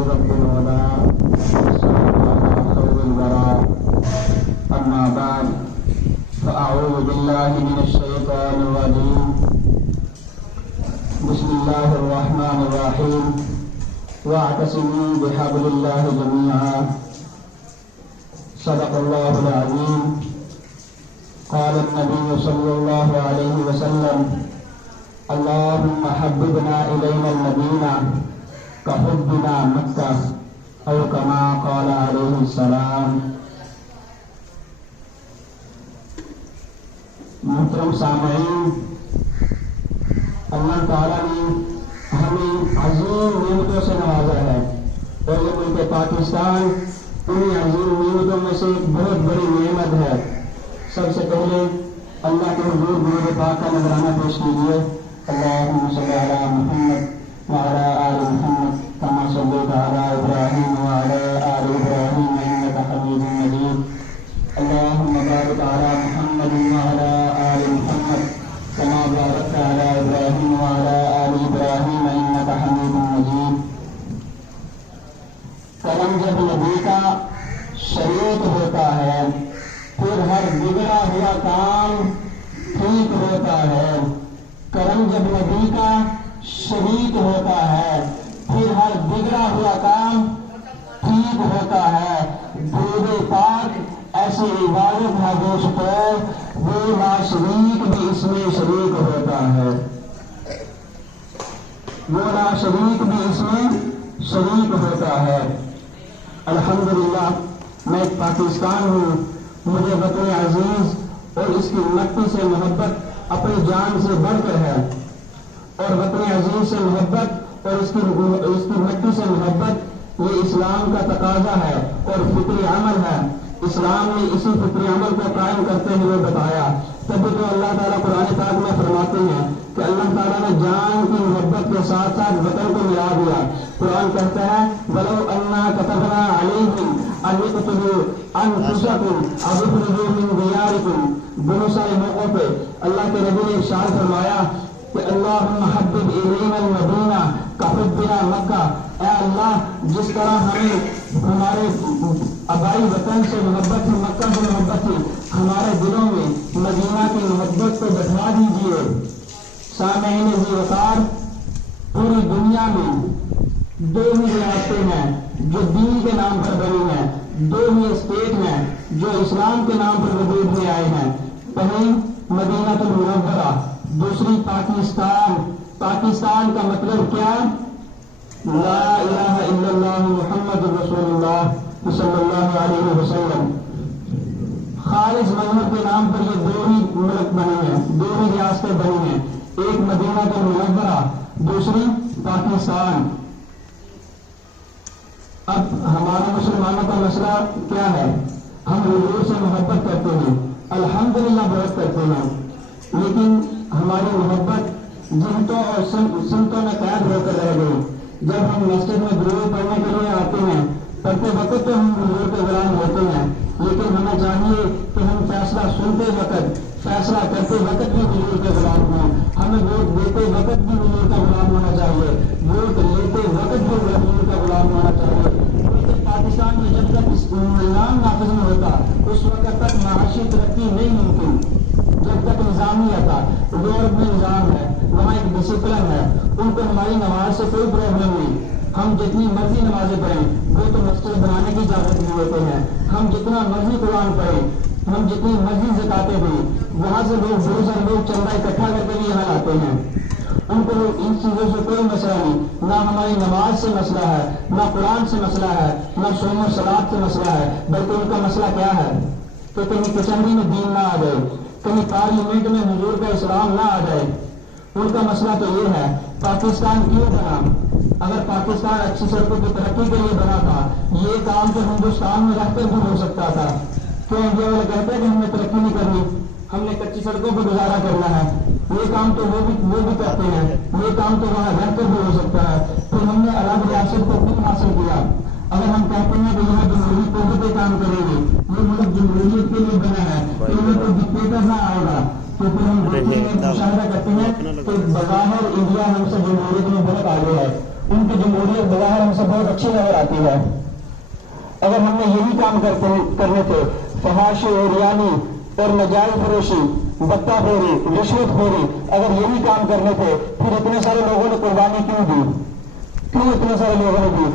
رب العلا والسلام على خير الورى أما بعد فأعوذ بالله من الشيطان الرجيم بسم الله الرحمن الرحيم واعتصموا بحبل الله جميعا صدق الله العظيم قال النبي صلى الله عليه وسلم اللهم حببنا إلينا المدينة كحبنا مكة أو كما قال عليه السلام. محترم سامعین، اللہ تعالیٰ نے ہمیں عظیم نعمتوں سے نوازا ہے اور یہ ملک پاکستان انہیں عظیم نعمتوں میں سے ایک بہت بڑی نعمت ہے. سب سے پہلے اللہ کے حضور درود پاک کا نذرانہ پیش کیجیے. اللہم صلی علی محمد وعلی آل محمد کما صلیت علی ابراہیم وعلی آل ابراہیم انک حمید مجید. اللہم بارک علی محمد وعلی آل محمد کما بارکت علی ابراہیم وعلی آل ابراہیم انک حمید مجید. کرم جب نبی کا شریک ہوتا ہے پھر ہر بگڑا ہوا کام ٹھیک ہوتا ہے. کرم جب نبی کا شریک ہوتا ہے پھر ہر بگڑا ہوا کام ٹھیک ہوتا ہے. درود پاک ایسی عبادت ہے دوستو وہ لا شریک بھی اس میں شریک ہوتا ہے. وہ لا شریک بھی اس میں شریک ہوتا ہے. الحمدللہ میں پاکستان ہوں. مجھے وطن عزیز اور اس کی مٹی سے محبت اپنی جان سے بڑھ کر ہے اور وطن عزیز سے محبت اور اس کی مٹی سے محبت یہ اسلام کا تقاضا ہے اور فطری عمل ہے. اسلام نے اسی فطری عمل کو قائم کرتے ہوئے بتایا. تبھی تو اللہ تعالیٰ قرآن پاک میں فرماتے ہیں کہ اللہ تعالیٰ نے جان کی محبت کے ساتھ ساتھ وطن کو ملا دیا. قرآن کہتا ہے وَلَوْ أَنَّا كَتَبْنَا عَلَيْهِمْ أَنِ اقْتُلُوا أَنفُسَكُمْ أَوْ اخْرُجُوا مِنْ دِيَارِكُمْ. بہت سارے موقعوں پہ اللہ کے نبی نے ارشاد فرمایا کہ اللہم حبب الینا المدینہ کحبنا مکہ. اے اللہ جس طرح ہمیں ہمارے آبائی وطن سے محبت تھی، مکہ سے محبت تھی، ہمارے دلوں میں مدینہ کی محبت کو بٹھا دیجیے. سامعین ذی وقار، پوری دنیا میں دو ہی ریاستیں ہیں جو دین کے نام پر بنی ہیں، دو ہی اسٹیٹ ہیں جو اسلام کے نام پر وجود میں آئے ہیں. پہلی مدینہ المنورہ، دوسری پاکستان. پاکستان کا مطلب کیا؟ لا الہ الا اللہ محمد رسول اللہ صلی اللہ علیہ وسلم. خالص مذہب کے نام پر یہ دو ہی ملک بنے ہیں، دو ہی ریاستیں بنی ہیں، ایک مدینہ المنورہ، دوسری پاکستان. اب ہمارا مسلمانوں کا مسئلہ کیا ہے؟ ہم حضور سے محبت کرتے ہیں، الحمدللہ بہت کرتے ہیں، لیکن ہماری محبت جنتوں اور سنتوں میں قید ہو کر رہ گئی. جب ہم مسجد میں درود پڑھنے کے لیے آتے ہیں، پڑھتے وقت تو ہم حضور کے غلام ہوتے ہیں، لیکن ہمیں چاہیے کہ ہم فیصلہ سنتے وقت، فیصلہ کرتے وقت بھی حضور کے غلام ہوں. ہمیں ووٹ دیتے وقت بھی حضور کا غلام ہونا چاہیے، ووٹ لیتے وقت بھی حضور کا غلام ہونا چاہیے. پاکستان میں جب تک نظام نافذ نہیں ہوتا اس وقت تک معاشی ترقی نہیں ممکن. جب تک نظام نہیں آتا، یورپ میں نظام ہے، وہاں ایک ڈسپلن ہے، ان کو ہماری نماز سے کوئی پرابلم نہیں. ہم جتنی مرضی نمازیں پڑھیں، وہ تو مسجد بنانے کی اجازت نہیں ہوتے ہیں. ہم جتنا مرضی قرآن پڑھیں، ہم جتنی مرضی زکاتیں دیں، وہاں سے لوگ بہت سارے لوگ چندہ اکٹھا کر کے لیے یہاں آتے ہیں. ان کو ان چیزوں سے کوئی مسئلہ نہیں. نہ ہماری نماز سے مسئلہ ہے، نہ قرآن سے مسئلہ ہے، نہ صوم و صلات سے مسئلہ ہے، بلکہ ان کا مسئلہ کیا ہے کہ کہیں کچہری میں دین نہ آ جائے، کہیں پارلیمنٹ میں حضور کا اسلام نہ آ جائے. ان کا مسئلہ تو یہ ہے پاکستان کیوں بنا؟ اگر پاکستان اچھی سڑکوں کی ترقی کے لیے بنا تھا، یہ کام تو ہندوستان میں رہتے بھی ہو سکتا تھا. کیوں انڈیا والے کہتے ہیں کہ ہم نے ترقی نہیں کرنی، ہم نے کچی سڑکوں پر گزارا کرنا ہے. یہ کام تو وہ بھی کرتے ہیں، یہ کام تو وہاں رہ کر بھی ہو سکتا ہے. پھر ہم نے الگ ریاست کو کیوں حاصل کیا؟ اگر ہم کہتے ہیں کہ یہاں جمہوری قوت پہ کام کریں گے، یہ ملک جمہوریت کے لیے بنا ہے، تو یہ کوئی ڈکٹیٹر نہ آئے گا. تو پھر ہم مشاہدہ کرتے ہیں کہ بظاہر انڈیا ہم سے جمہوریت میں بہت آگے ہے، ان کی جمہوریت بظاہر ہم سے بہت اچھی نظر آتی ہے. اگر ہم نے یہی کام کرنے تھے، فحاشی عریانی اور نجائز فروشی، بتہ خوری، رشوت خوری، اگر یہی کام کرنے تھے، پھر اتنے سارے لوگوں نے قربانی کیوں دی؟ کیوں اتنے سارے لوگوں نے دی؟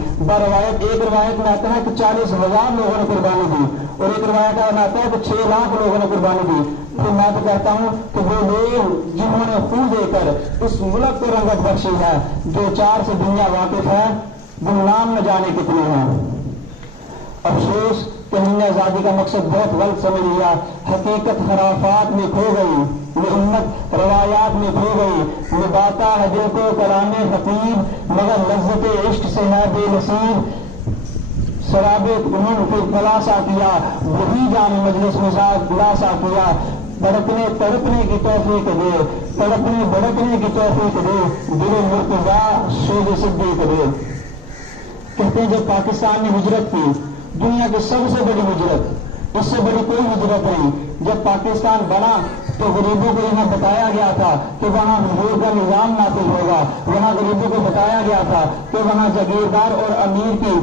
ایک روایت میں آتا ہے کہ 40,000 لوگوں نے قربانی دی، اور ایک روایت میں آتا ہے کہ 6 لاکھ لوگوں نے قربانی دی. تو میں تو کہتا ہوں کہ وہ لوگ جنہوں نے خون دے کر اس ملک کو رنگت بخشی ہے، جو 4 سے دنیا واقف ہے، گمنام نہ جانے کتنے ہیں. افسوس کہ ہم نے آزادی کا مقصد بہت غلط سمجھ لیا. حقیقت خرافات میں کھو گئی، محمد روایات میں کھو گئی. نباتا ہے دل کو کلام خطیب، مگر لذت عشق سے ہے بے نصیب. شراب گمن کو خلاصہ کیا، وہی جام مجلس میں خلاصہ کیا. بڑکنے تڑپنے کی توفیق دے، تڑپنے بڑکنے کی توفیق دے، دل مرتضی سوز صدیق دے. کہتے ہیں جب پاکستان نے ہجرت کی، دنیا کی سب سے بڑی ہجرت، اس سے بڑی کوئی ہجرت نہیں. جب پاکستان بنا تو غریبوں کو یہاں بتایا گیا تھا کہ وہاں حضور کا نظام نافذ ہوگا. وہاں غریبوں کو بتایا گیا تھا کہ وہاں جاگیردار اور امیر کی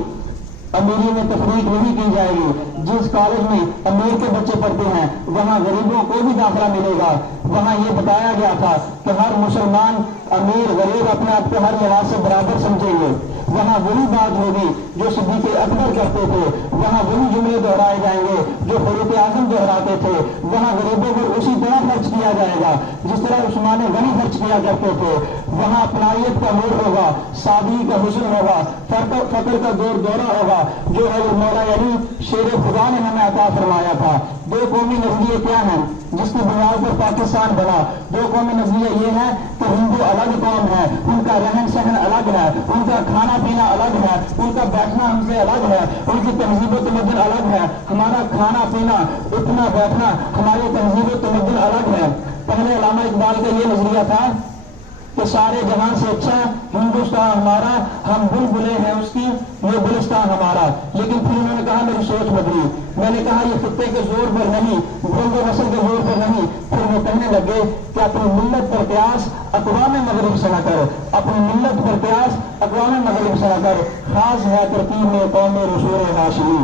امیری میں تفریق نہیں کی جائے گی. جس کالج میں امیر کے بچے پڑھتے ہیں وہاں غریبوں کو بھی داخلہ ملے گا. وہاں یہ بتایا گیا تھا کہ ہر مسلمان امیر غریب اپنے آپ کو ہر لحاظ سے برابر سمجھیں گے. وہاں وہی بات ہوگی جو صدیق اکبر کرتے تھے، وہاں وہی جملے دہرائے جائیں گے جو فاروق اعظم دہراتے تھے. وہاں غریبوں کو اسی طرح خرچ کیا جائے گا جس طرح عثمان غنی خرچ کیا کرتے تھے. وہاں اپنائیت کا نور ہوگا، سادگی کا حسن ہوگا، فقر کا دورہ ہوگا جو مولا علی شیر خدا نے ہمیں عطا فرمایا تھا. 2 قومی نظریے کیا ہیں جس کی بنیاد پر پاکستان بنا؟ 2 قومی نظریے یہ ہے کہ ہندو الگ قوم ہے، ان کا رہن سہن الگ ہے، ان کا کھانا پینا الگ ہے، ان کا بیٹھنا ہم سے الگ ہے، ان کی تہذیب و تمدن الگ ہے. ہمارا کھانا پینا، اٹھنا بیٹھنا، ہماری تہذیب و تمدن الگ ہے. پہلے علامہ اقبال کا یہ نظریہ تھا کہ سارے جہاں سے اچھا ہندوستان ہمارا، ہم بلبلیں ہیں اس کی، یہ گلستان ہمارا. لیکن پھر انہوں نے کہا میری سوچ بدلی. میں نے کہا یہ خطے کے زور پر نہیں، گرد و نسل کے زور پر نہیں. پھر وہ کہنے لگے کہ اپنی ملت پر قیاس اقوام مغرب سے نہ کر، اپنی ملت پر قیاس اقوام مغرب سے نہ کر. خاص ہے ترکیب میں قوم رسول ہاشمی.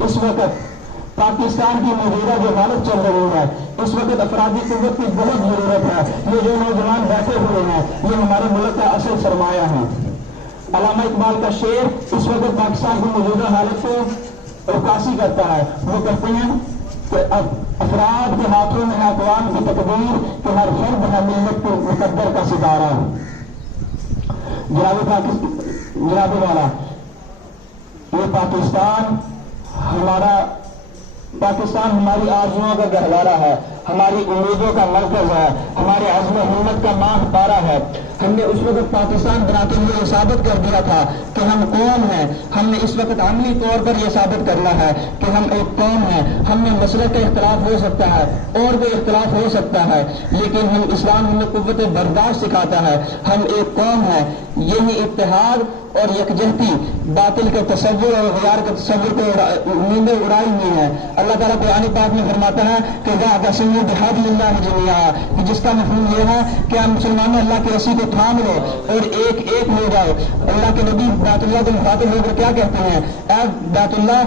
اس وقت پاکستان کی موجودہ جو حالت چل رہی ہے، اس وقت افرادی قوت کی بہت ضرورت ہے. یہ جو نوجوان بیٹھے ہوئے ہیں یہ ہمارے ملک کا اصل سرمایہ ہے. علامہ اقبال کا شعر اس وقت پاکستان کی موجودہ حالت کو عکاسی کرتا ہے. وہ کہتے ہیں کہ اب افراد کے ہاتھوں میں اقوام کی تقدیر کہ ہر فرد ہے ملت کے مقدر کا ستارہ. جناب والا، یہ پاکستان ہماری آرزوؤں کا گہوارہ ہے، ہماری امیدوں کا مرکز ہے، ہمارے عزم و ہمت کا ماہ پارا ہے. ہم نے اس وقت پاکستان بناتے ہوئے یہ ثابت کر دیا تھا کہ ہم قوم ہیں. ہم نے اس وقت عملی طور پر یہ ثابت کرنا ہے کہ ہم ایک قوم ہیں. ہم میں مسلک کا اختلاف ہو سکتا ہے اور بھی اختلاف ہو سکتا ہے، لیکن اسلام ہمیں قوت برداشت سکھاتا ہے. ہم ایک قوم ہیں. یہی اتحاد اور یکجہتی باطل کے تصور اور غیار کے تصور کو نیندیں اڑائی ہوئی ہیں. اللہ تعالیٰ قرآن پاک میں فرماتا ہے کہ بحبل اللہ جميعا، کہ جس کا مفہوم یہ ہے کہ آپ مسلمانوں اللہ کی رسی کو تھام لو اور ایک ہو جاؤ. اللہ کے نبی بیت اللہ کو مخاطب ہو کر کیا کہتے ہیں؟ اے بیت اللہ،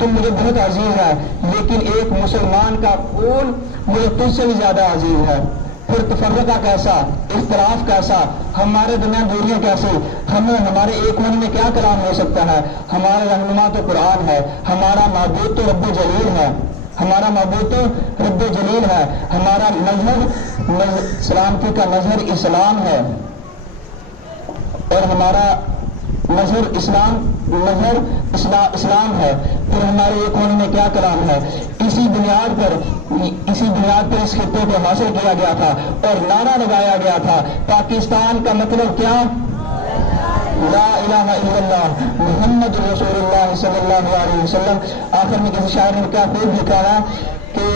تم مجھے بہت عزیز ہے، لیکن ایک مسلمان کا خون مجھے تجھ سے بھی زیادہ عزیز ہے. پھر تفرقہ کیسا، اختلاف کیسا، ہمارے درمیان دوریاں کیسی، ہمارے ایک ہونے میں کیا کلام ہو سکتا ہے؟ ہمارا رہنما تو قرآن ہے، ہمارا معبود تو رب جلیل ہے، ہمارا معبود تو رب جلیل ہے. ہمارا مذہب سلامتی کا مظہر اسلام ہے اور ہمارا مظہر اسلام ہے. پھر ہمارے ایک ہونے میں کیا کلام ہے؟ اسی بنیاد پر اس خطے کو حاصل کیا گیا تھا اور نعرہ لگایا گیا تھا پاکستان کا مطلب کیا؟ لا الہ الا اللہ محمد رسول اللہ صلی اللہ علیہ وسلم. آخر میں کسی شاعر نے کیا خوب لکھا ہے کہ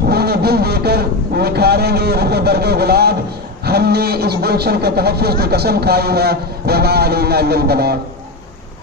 خون دل دے کر نکھاریں گے رخ برگ گلاب، ہم نے اس گلشن کے تحفظ کی قسم کھائی ہے، وما علینا الا البلاغ.